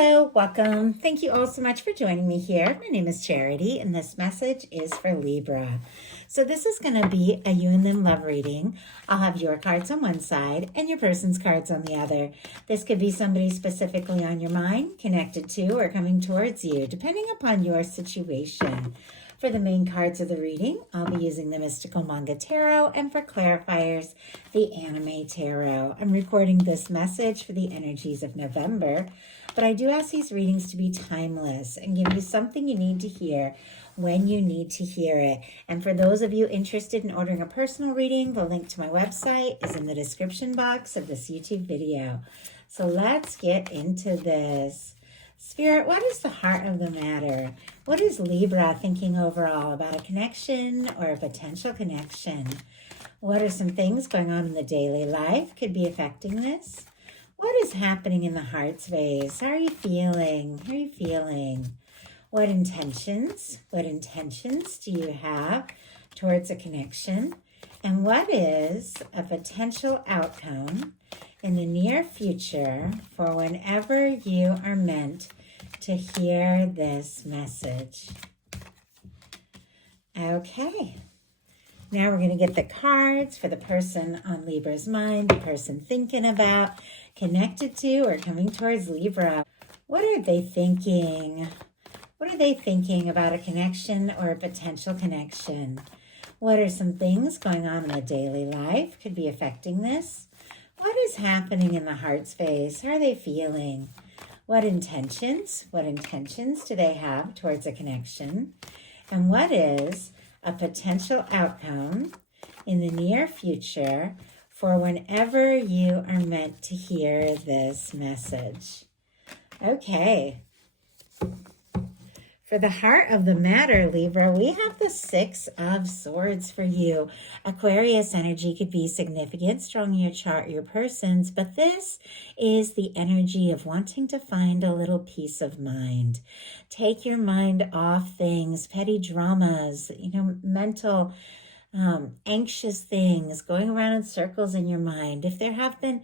Hello, welcome. Thank you all so much for joining me here. My name is Charity, and this message is for Libra. So this is going to be a you and them love reading. I'll have your cards on one side and your person's cards on the other. This could be somebody specifically on your mind, connected to, or coming towards you, depending upon your situation. For the main cards of the reading, I'll be using the Mystical Manga Tarot, and for clarifiers, the Anime Tarot. I'm recording this message for the energies of November, but I do ask these readings to be timeless and give you something you need to hear when you need to hear it. And for those of you interested in ordering a personal reading, the link to my website is in the description box of this YouTube video. So let's get into this. Spirit, what is the heart of the matter? What is Libra thinking overall about a connection or a potential connection? What are some things going on in the daily life could be affecting this? What is happening in the heart space? How are you feeling? How are you feeling? What intentions do you have towards a connection? And what is a potential outcome in the near future for whenever you are meant to hear this message? Okay. Now we're going to get the cards for the person on Libra's mind, the person thinking about, connected to, or coming towards Libra. What are they thinking? What are they thinking about a connection or a potential connection? What are some things going on in the daily life could be affecting this? What is happening in the heart space? How are they feeling? What intentions do they have towards a connection? And what is a potential outcome in the near future for whenever you are meant to hear this message? Okay. For the heart of the matter, Libra, we have the Six of Swords for you. Aquarius energy could be significant, strong in your chart, your persons, but this is the energy of wanting to find a little peace of mind. Take your mind off things, petty dramas, mental, anxious things, going around in circles in your mind. If there have been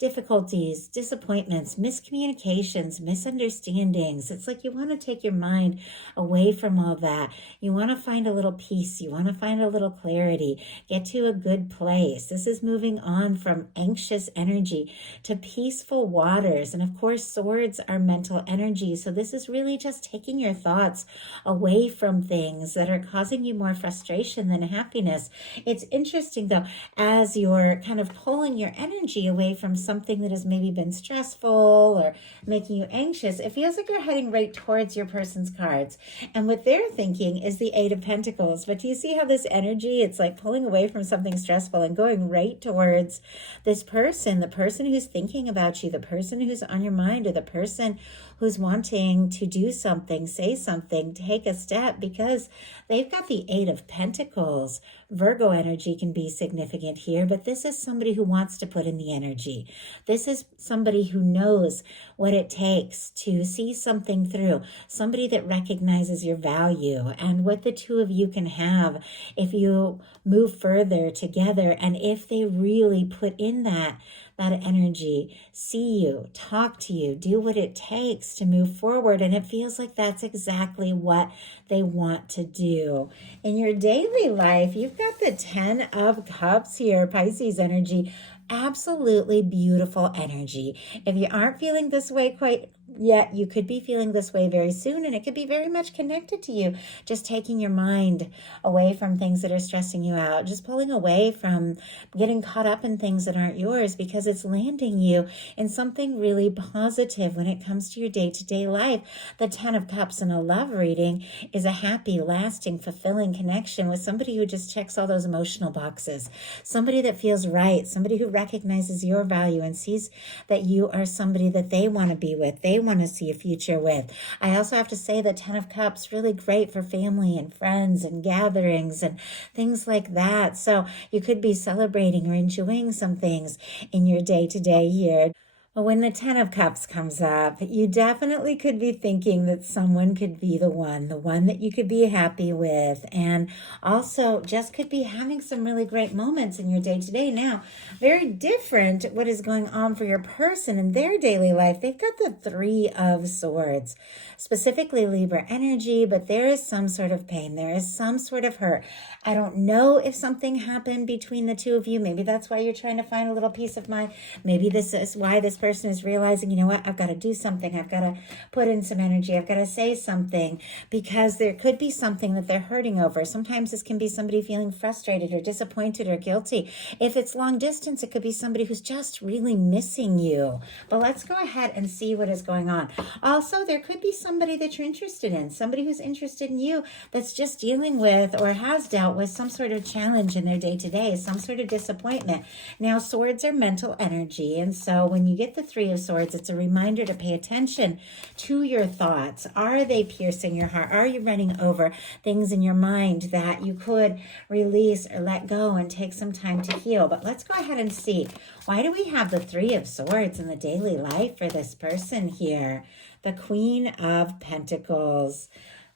difficulties, disappointments, miscommunications, misunderstandings, it's like you want to take your mind away from all that. You want to find a little peace. You want to find a little clarity. Get to a good place. This is moving on from anxious energy to peaceful waters. And of course, swords are mental energy. So this is really just taking your thoughts away from things that are causing you more frustration than happiness. It's interesting though, as you're kind of pulling your energy away from something that has maybe been stressful or making you anxious, it feels like you're heading right towards your person's cards. And what they're thinking is the Eight of Pentacles. But do you see how this energy, it's like pulling away from something stressful and going right towards this person, the person who's thinking about you, the person who's on your mind, or the person who's wanting to do something, say something, take a step, because they've got the Eight of Pentacles. Virgo energy can be significant here, but this is somebody who wants to put in the energy. This is somebody who knows what it takes to see something through, somebody that recognizes your value and what the two of you can have if you move further together, and if they really put in that energy, see you, talk to you, do what it takes to move forward. And it feels like that's exactly what they want to do. In your daily life, you've got the Ten of Cups here, Pisces energy. Absolutely beautiful energy. If you aren't feeling this way quite yet, you could be feeling this way very soon, and it could be very much connected to you. Just taking your mind away from things that are stressing you out, just pulling away from getting caught up in things that aren't yours, because it's landing you in something really positive when it comes to your day-to-day life. The Ten of Cups in a love reading is a happy, lasting, fulfilling connection with somebody who just checks all those emotional boxes, somebody that feels right, somebody who recognizes your value and sees that you are somebody that they want to be with, they want to see a future with. I also have to say that Ten of Cups, really great for family and friends and gatherings and things like that. So you could be celebrating or enjoying some things in your day-to-day here. Well, when the Ten of Cups comes up, you definitely could be thinking that someone could be the one that you could be happy with, and also just could be having some really great moments in your day to day. Now, very different what is going on for your person in their daily life. They've got the Three of Swords, specifically Libra energy, but there is some sort of pain. There is some sort of hurt. I don't know if something happened between the two of you. Maybe that's why you're trying to find a little peace of mind. Maybe this is why this person is realizing, you know what, I've got to do something. I've got to put in some energy. I've got to say something, because there could be something that they're hurting over. Sometimes this can be somebody feeling frustrated or disappointed or guilty. If it's long distance, it could be somebody who's just really missing you. But let's go ahead and see what is going on. Also, there could be somebody that you're interested in, somebody who's interested in you that's just dealing with or has dealt with some sort of challenge in their day-to-day, some sort of disappointment. Now, swords are mental energy, and so when you get the Three of Swords, it's a reminder to pay attention to your thoughts. Are they piercing your heart? Are you running over things in your mind that you could release or let go and take some time to heal? But let's go ahead and see. Why do we have the Three of Swords in the daily life for this person here? The Queen of Pentacles.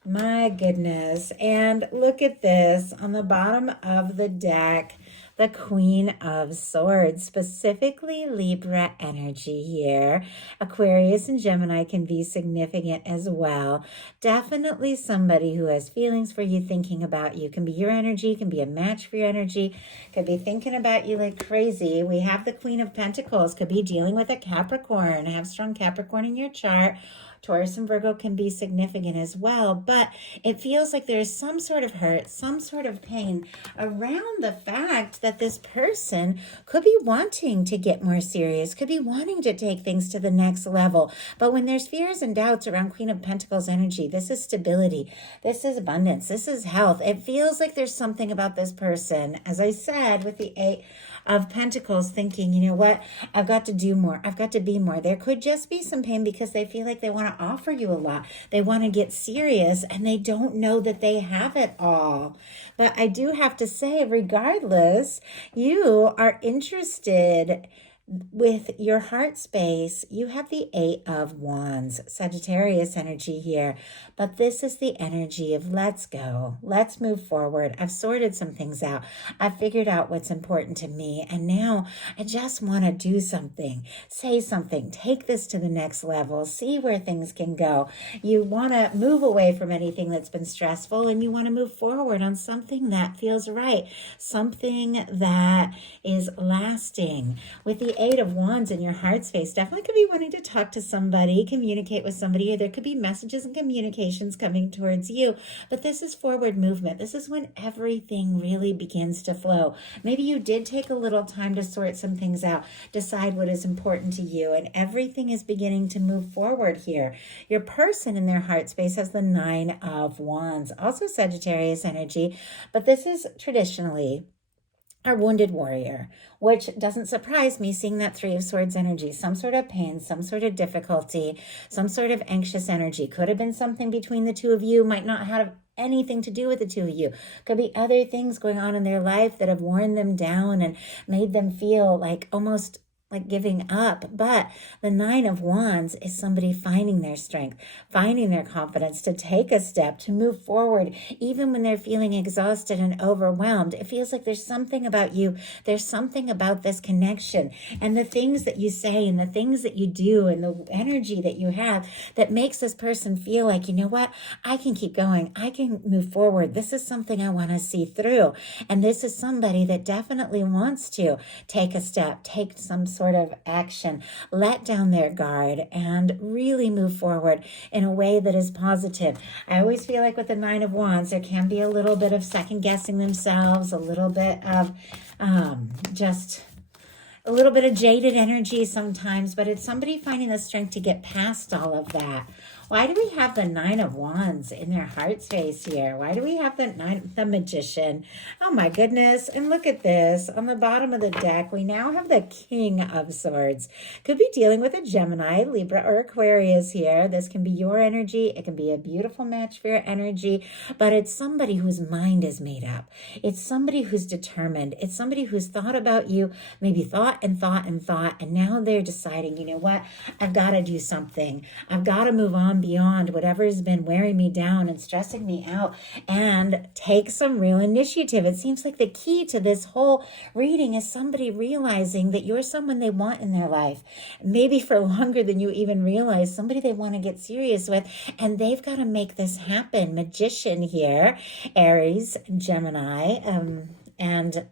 My goodness. And look at this on the bottom of the deck, the Queen of Swords, specifically Libra energy here. Aquarius and Gemini can be significant as well. Definitely somebody who has feelings for you, thinking about you. Can be your energy, can be a match for your energy, could be thinking about you like crazy. We have the Queen of Pentacles, could be dealing with a Capricorn. Have strong Capricorn in your chart. Taurus and Virgo can be significant as well, but it feels like there's some sort of hurt, some sort of pain around the fact that this person could be wanting to get more serious, could be wanting to take things to the next level. But when there's fears and doubts around Queen of Pentacles energy, this is stability, this is abundance, this is health. It feels like there's something about this person, as I said, with the Eight of Pentacles, thinking, you know what, I've got to do more, I've got to be more. There could just be some pain because they feel like they want to offer you a lot. They want to get serious and they don't know that they have it all. But I do have to say, regardless, you are interested with your heart space. You have the Eight of Wands, Sagittarius energy here, but this is the energy of let's go, let's move forward. I've sorted some things out. I've figured out what's important to me, and now I just want to do something, say something, take this to the next level, see where things can go. You want to move away from anything that's been stressful, and you want to move forward on something that feels right, something that is lasting. With the Eight of Wands in your heart space, definitely could be wanting to talk to somebody, communicate with somebody, or there could be messages and communications coming towards you. But this is forward movement. This is when everything really begins to flow. Maybe you did take a little time to sort some things out, decide what is important to you, and everything is beginning to move forward here. Your person in their heart space has the Nine of Wands, also Sagittarius energy, but this is traditionally our wounded warrior, which doesn't surprise me seeing that Three of Swords energy, some sort of pain, some sort of difficulty, some sort of anxious energy. Could have been something between the two of you, might not have anything to do with the two of you. Could be other things going on in their life that have worn them down and made them feel like almost like giving up. But the Nine of Wands is somebody finding their strength, finding their confidence to take a step, to move forward, even when they're feeling exhausted and overwhelmed. It feels like there's something about you, there's something about this connection and the things that you say and the things that you do and the energy that you have that makes this person feel like, you know what, I can keep going, I can move forward. This is something I want to see through. And this is somebody that definitely wants to take a step, take some sort of action, let down their guard, and really move forward in a way that is positive. I always feel like with the Nine of Wands, there can be a little bit of second guessing themselves, a little bit of just a little bit of jaded energy sometimes, but it's somebody finding the strength to get past all of that. Why do we have the Nine of Wands in their heart space here? Why do we have the Magician? Oh my goodness. And look at this. On the bottom of the deck, we now have the King of Swords. Could be dealing with a Gemini, Libra, or Aquarius here. This can be your energy. It can be a beautiful match for your energy, but it's somebody whose mind is made up. It's somebody who's determined. It's somebody who's thought about you, maybe thought thought and thought and thought, and now they're deciding, you know what, I've got to do something. I've got to move on beyond whatever has been wearing me down and stressing me out and take some real initiative. It seems like the key to this whole reading is somebody realizing that you're someone they want in their life, maybe for longer than you even realize, somebody they want to get serious with, and they've got to make this happen. Magician here, Aries, Gemini, and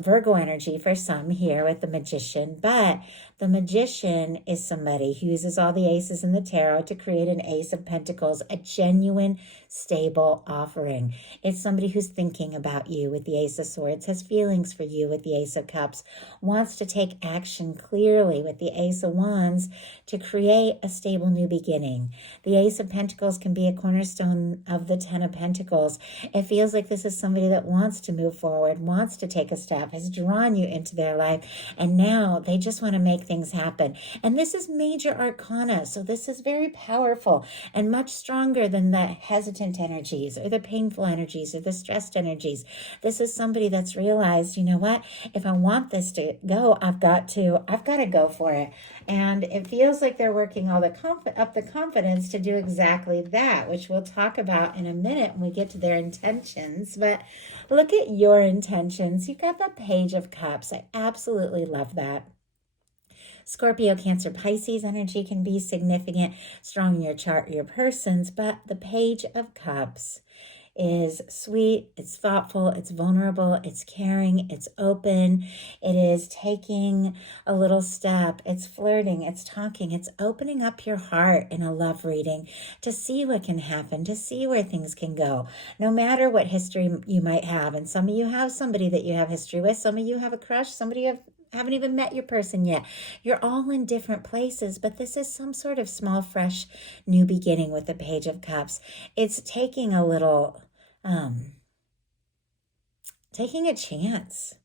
Virgo energy for some here with the Magician. But the Magician is somebody who uses all the aces in the tarot to create an Ace of Pentacles, a genuine, stable offering. It's somebody who's thinking about you with the Ace of Swords, has feelings for you with the Ace of Cups, wants to take action clearly with the Ace of Wands to create a stable new beginning. The Ace of Pentacles can be a cornerstone of the Ten of Pentacles. It feels like this is somebody that wants to move forward, wants to take a step, has drawn you into their life, and now they just want to make things happen. And this is major arcana, so this is very powerful and much stronger than the hesitant energies or the painful energies or the stressed energies. This is somebody that's realized, you know what, if I want this to go, I've got to go for it. And it feels like they're working all up the confidence to do exactly that, which we'll talk about in a minute when we get to their intentions. But look at your intentions. You've got the Page of Cups. I absolutely love that. Scorpio, Cancer, Pisces energy can be significant, strong in your chart, your persons, but the Page of Cups is sweet, it's thoughtful, it's vulnerable, it's caring, it's open, it is taking a little step, it's flirting, it's talking, it's opening up your heart in a love reading to see what can happen, to see where things can go, no matter what history you might have. And some of you have somebody that you have history with, some of you have a crush, somebody you haven't even met your person yet. You're all in different places, but this is some sort of small, fresh, new beginning with the Page of Cups. It's taking a little, taking a chance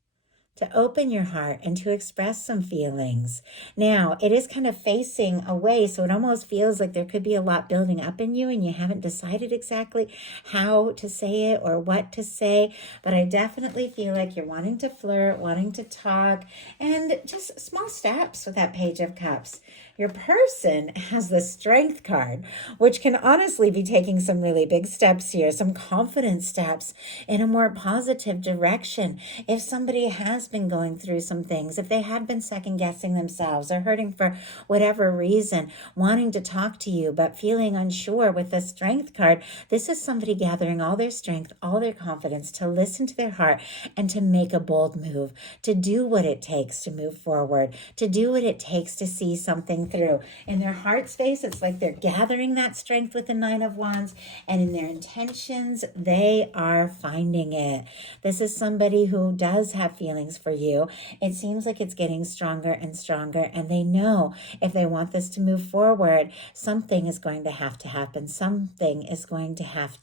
to open your heart and to express some feelings. Now, it is kind of facing away, so it almost feels like there could be a lot building up in you and you haven't decided exactly how to say it or what to say, but I definitely feel like you're wanting to flirt, wanting to talk, and just small steps with that Page of Cups. Your person has the Strength card, which can honestly be taking some really big steps here, some confident steps in a more positive direction. If somebody has been going through some things, if they have been second guessing themselves or hurting for whatever reason, wanting to talk to you but feeling unsure with the Strength card, this is somebody gathering all their strength, all their confidence to listen to their heart and to make a bold move, to do what it takes to move forward, to do what it takes to see something through. In their heart space, it's like they're gathering that strength with the Nine of Wands, and in their intentions, they are finding it. This is somebody who does have feelings for you. It seems like it's getting stronger and stronger, and they know if they want this to move forward, something is going to have to happen. Something's going to have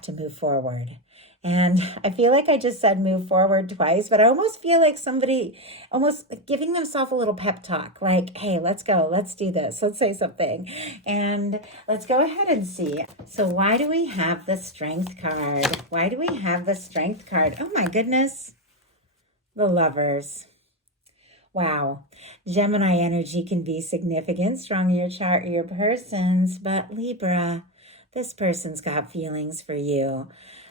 to move forward. And I feel like I just said move forward twice, but I almost feel like somebody almost giving themselves a little pep talk, like, hey, let's go, let's do this, let's say something. And let's go ahead and see. So why do we have the Strength card? Why do we have the Strength card? Oh my goodness. The Lovers. Wow. Gemini energy can be significant, strong in your chart or your persons, but Libra, this person's got feelings for you.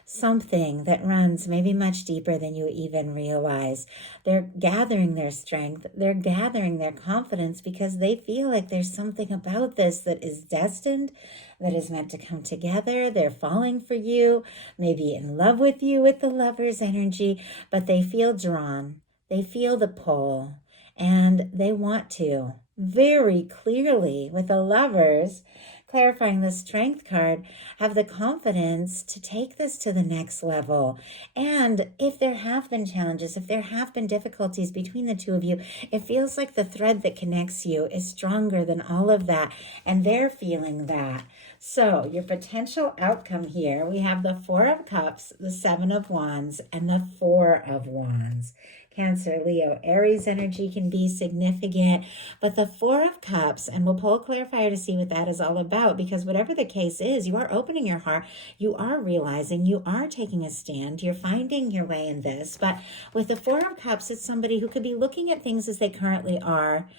Something that runs maybe much deeper than you even realize. They're gathering their strength. They're gathering their confidence because they feel like there's something about this that is destined, that is meant to come together. They're falling for you, maybe in love with you with the Lover's energy, but they feel drawn. They feel the pull, and they want to very clearly with the Lovers, clarifying the Strength card, have the confidence to take this to the next level. And if there have been challenges, if there have been difficulties between the two of you, it feels like the thread that connects you is stronger than all of that, and they're feeling that. So your potential outcome here, we have the Four of Cups, the Seven of Wands, and the Four of Wands. Cancer, Leo, Aries energy can be significant, but the Four of Cups, and we'll pull a clarifier to see what that is all about, because whatever the case is, you are opening your heart, you are realizing, you are taking a stand, you're finding your way in this. But with the Four of Cups, it's somebody who could be looking at things as they currently are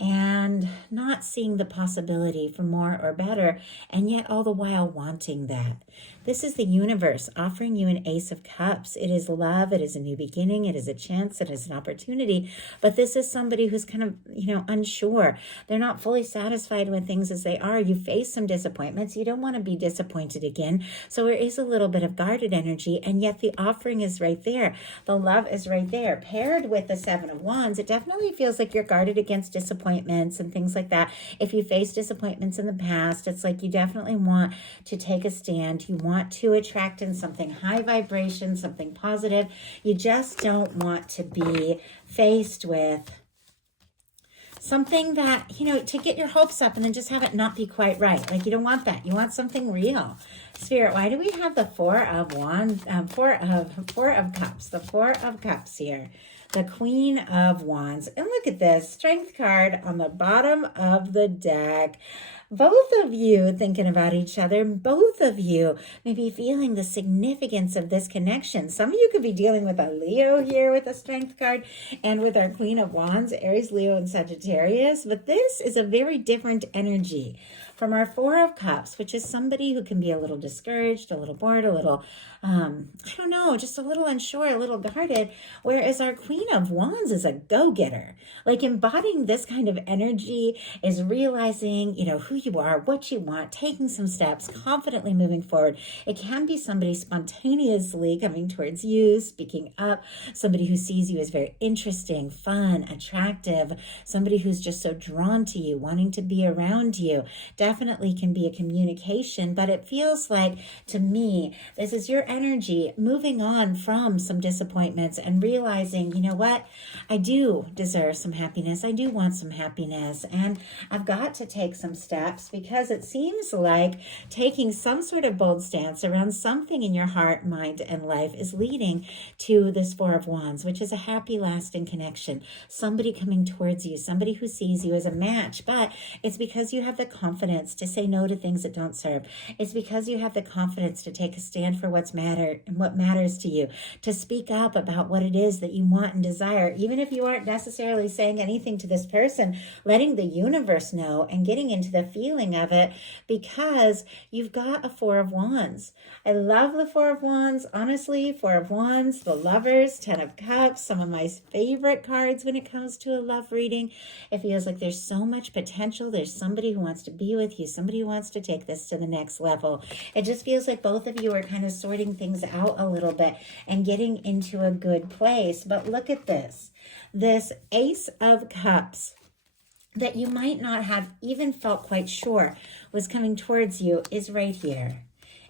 and not seeing the possibility for more or better, and yet all the while wanting that. This is the universe offering you an Ace of Cups. It is love. It is a new beginning. It is a chance. It is an opportunity. But this is somebody who's kind of, unsure. They're not fully satisfied with things as they are. You face some disappointments. You don't want to be disappointed again. So there is a little bit of guarded energy, and yet the offering is right there. The love is right there. Paired with the Seven of Wands, it definitely feels like you're guarded against disappointments and things like that. If you face disappointments in the past, it's like you definitely want to take a stand. You want to attract in something high vibration, something positive. You just don't want to be faced with something that, to get your hopes up and then just have it not be quite right. Like, you don't want that. You want something real. Spirit, why do we have the Four of Wands, Four of Cups, the Four of Cups here? The Queen of Wands. And look at this Strength card on the bottom of the deck. Both of you thinking about each other, both of you maybe feeling the significance of this connection. Some of you could be dealing with a Leo here with a Strength card and with our Queen of Wands, Aries, Leo, and Sagittarius. But this is a very different energy from our Four of Cups, which is somebody who can be a little discouraged, a little bored, a little, just a little unsure, a little guarded, whereas our Queen of Wands is a go-getter. Like, embodying this kind of energy is realizing, who you are, what you want, taking some steps, confidently moving forward. It can be somebody spontaneously coming towards you, speaking up, somebody who sees you as very interesting, fun, attractive, somebody who's just so drawn to you, wanting to be around you. Definitely can be a communication, but it feels like, to me, this is your energy moving on from some disappointments and realizing, you know what, I do deserve some happiness. I do want some happiness, and I've got to take some steps, because it seems like taking some sort of bold stance around something in your heart, mind, and life is leading to this Four of Wands, which is a happy, lasting connection. Somebody coming towards you, somebody who sees you as a match, but it's because you have the confidence to say no to things that don't serve. It's because you have the confidence to take a stand for what matters to you, to speak up about what it is that you want and desire, even if you aren't necessarily saying anything to this person, letting the universe know and getting into the feeling of it, because you've got a Four of Wands. I love the Four of Wands. Honestly, Four of Wands, the Lovers, Ten of Cups, some of my favorite cards when it comes to a love reading. It feels like there's so much potential. There's somebody who wants to be with you, somebody who wants to take this to the next level. It just feels like both of you are kind of sorting things out a little bit and getting into a good place. But look at this Ace of Cups that you might not have even felt quite sure was coming towards you is right here.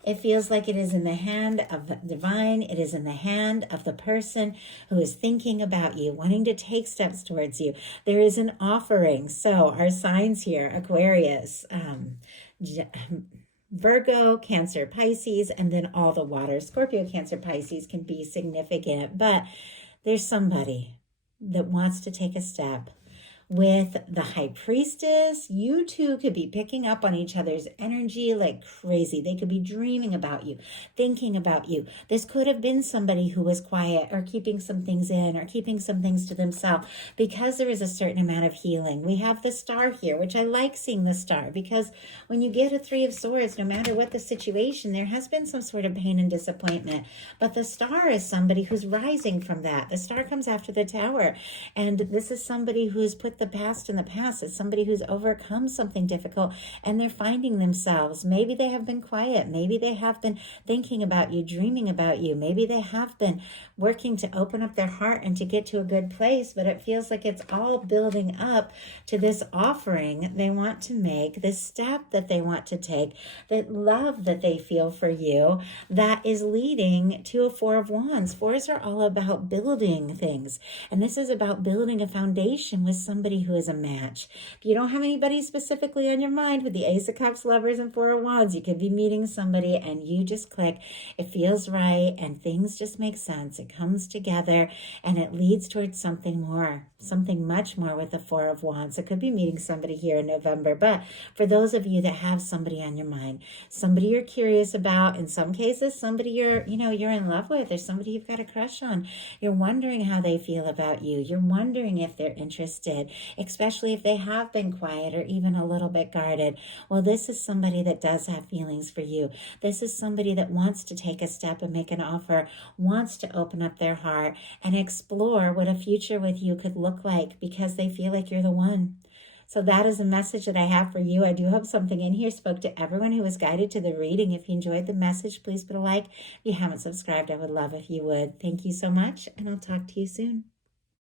It feels like it is in the hand of the divine. It is in the hand of the person who is thinking about you, wanting to take steps towards you. There is an offering. So our signs here, Aquarius, Virgo, Cancer, Pisces, and then all the water. Scorpio, Cancer, Pisces can be significant, but there's somebody that wants to take a step. With the High Priestess, you two could be picking up on each other's energy like crazy. They could be dreaming about you, thinking about you. This could have been somebody who was quiet or keeping some things in or keeping some things to themselves, because there is a certain amount of healing. We have the Star here, which I like seeing the Star, because when you get a Three of Swords, no matter what the situation, there has been some sort of pain and disappointment. But the Star is somebody who's rising from that. The Star comes after the Tower. And this is somebody who's put the past in the past. It's somebody who's overcome something difficult, and they're finding themselves. Maybe they have been quiet. Maybe they have been thinking about you, dreaming about you. Maybe they have been working to open up their heart and to get to a good place, but it feels like it's all building up to this offering they want to make, this step that they want to take, that love that they feel for you, that is leading to a Four of Wands. Fours are all about building things, and this is about building a foundation with somebody somebody who is a match. If you don't have anybody specifically on your mind with the Ace of Cups, Lovers, and Four of Wands, you could be meeting somebody and you just click. It feels right and things just make sense. It comes together and it leads towards something more, something much more with the Four of Wands. It could be meeting somebody here in November, but for those of you that have somebody on your mind, somebody you're curious about, in some cases, somebody you're in love with, or somebody you've got a crush on, you're wondering how they feel about you. You're wondering if they're interested, especially if they have been quiet or even a little bit guarded. Well, this is somebody that does have feelings for you. This is somebody that wants to take a step and make an offer, wants to open up their heart and explore what a future with you could look like because they feel like you're the one. So that is a message that I have for you. I do hope something in here spoke to everyone who was guided to the reading. If you enjoyed the message, please put a like. If you haven't subscribed, I would love if you would. Thank you so much, and I'll talk to you soon.